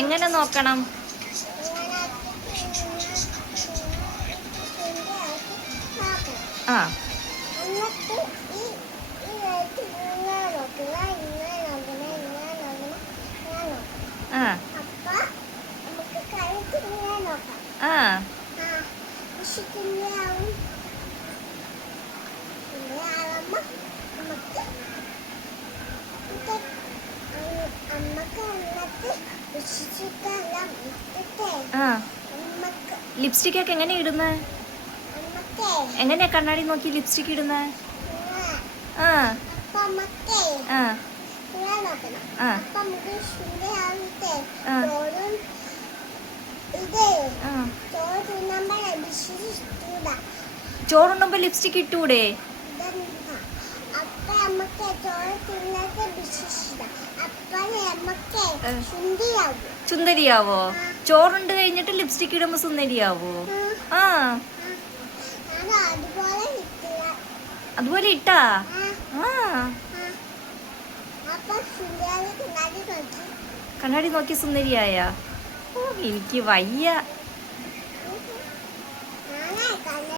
എങ്ങനെ നോക്കണം? ആ ആ ആ ആ ലിപ്സ്റ്റിക് ഒക്കെ എങ്ങനെ ഇടുന്നേ? എങ്ങനെയാ കണ്ണാടി നോക്കി ലിപ്സ്റ്റിക് ഇടുന്നേ? ആ ആ ആ ചോറുണ്ണുമ്പോ ലിപ്സ്റ്റിക് ഇട്ടൂടെ? സുന്ദരിയാവോ? ചോറുണ്ട് കഴിഞ്ഞിട്ട് ലിപ്സ്റ്റിക് ഇടുമ്പോ സുന്ദരിയാവോ? ആ അതുപോലെ ഇട്ടാ? ആ കണ്ണാടി നോക്കി സുന്ദരിയായ? ഓ എനിക്ക് വയ്യ.